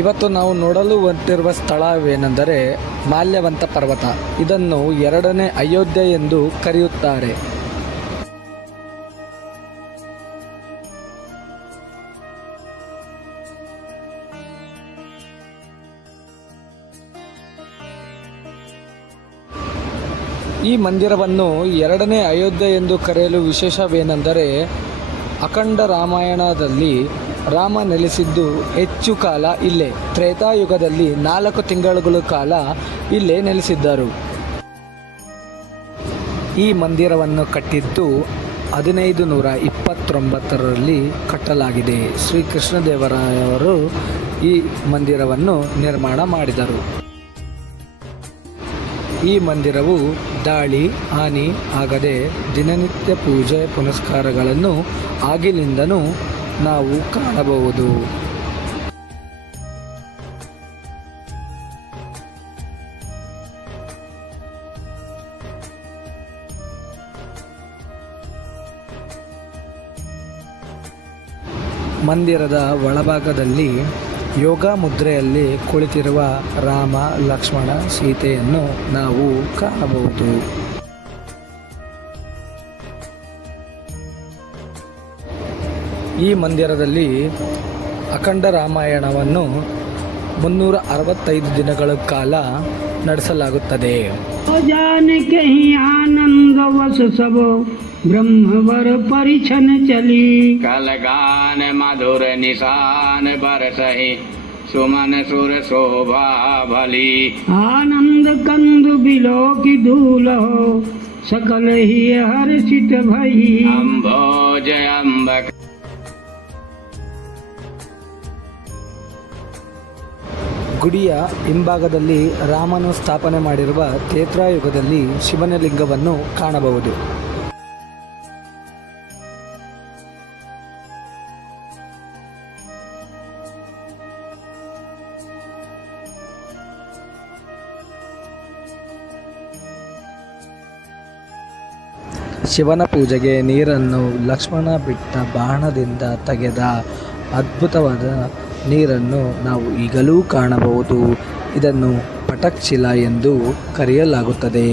ಇವತ್ತು ನಾವು ನೋಡಲು ಹೊಂಟಿರುವ ಸ್ಥಳವೇನೆಂದರೆ ಮಾಲ್ಯವಂತ ಪರ್ವತ. ಇದನ್ನು ಎರಡನೇ ಅಯೋಧ್ಯೆ ಎಂದು ಕರೆಯುತ್ತಾರೆ. ಈ ಮಂದಿರವನ್ನು ಎರಡನೇ ಅಯೋಧ್ಯೆ ಎಂದು ಕರೆಯಲು ವಿಶೇಷವೇನೆಂದರೆ ಅಖಂಡ ರಾಮಾಯಣದಲ್ಲಿ ರಾಮ ನೆಲೆಸಿದ್ದು ಹೆಚ್ಚು ಕಾಲ ಇಲ್ಲೇ. ತ್ರೇತಾಯುಗದಲ್ಲಿ 4 ತಿಂಗಳುಗಳ ಕಾಲ ಇಲ್ಲೇ ನೆಲೆಸಿದ್ದರು. ಈ ಮಂದಿರವನ್ನು ಕಟ್ಟಿದ್ದು 1529ರಲ್ಲಿ ಕಟ್ಟಲಾಗಿದೆ. ಶ್ರೀಕೃಷ್ಣದೇವರಾಯರು ಈ ಮಂದಿರವನ್ನು ನಿರ್ಮಾಣ ಮಾಡಿದರು. ಈ ಮಂದಿರವು ದಾಳಿ ಹಾನಿ ಆಗದೆ ದಿನನಿತ್ಯ ಪೂಜೆ ಪುನಸ್ಕಾರಗಳನ್ನು ಆಗಿನಿಂದನೂ ನಾವು ಕಾಣಬಹುದು. ಮಂದಿರದ ಒಳಭಾಗದಲ್ಲಿ ಯೋಗ ಮುದ್ರೆಯಲ್ಲಿ ಕುಳಿತಿರುವ ರಾಮ, ಲಕ್ಷ್ಮಣ, ಸೀತೆಯನ್ನು ನಾವು ಕಾಣಬಹುದು. ಈ ಮಂದಿರದಲ್ಲಿ ಅಖಂಡ ರಾಮಾಯಣವನ್ನು 365 ದಿನಗಳ ಕಾಲ ನಡೆಸಲಾಗುತ್ತದೆ. आनंदवश सब ब्रह्मवर परिछन चली कलगान मधुर निशान बरसहि सुमन सुर शोभा भली आनंद कंद बिलो की धूल हो सकल ही हर्षित भई अम्भोज अम्बक. ಗುಡಿಯ ಹಿಂಭಾಗದಲ್ಲಿ ರಾಮನು ಸ್ಥಾಪನೆ ಮಾಡಿರುವ ತ್ರೇತಾಯುಗದಲ್ಲಿ ಶಿವನ ಲಿಂಗವನ್ನು ಕಾಣಬಹುದು. ಶಿವನ ಪೂಜೆಗೆ ನೀರನ್ನು ಲಕ್ಷ್ಮಣ ಬಿಟ್ಟ ಬಾಣದಿಂದ ತೆಗೆದ ಅದ್ಭುತವಾದ ನೀರನ್ನು ನಾವು ಈಗಲೂ ಕಾಣಬಹುದು. ಇದನ್ನು ಪಟಕ್ಶಿಲಾ ಎಂದು ಕರೆಯಲಾಗುತ್ತದೆ.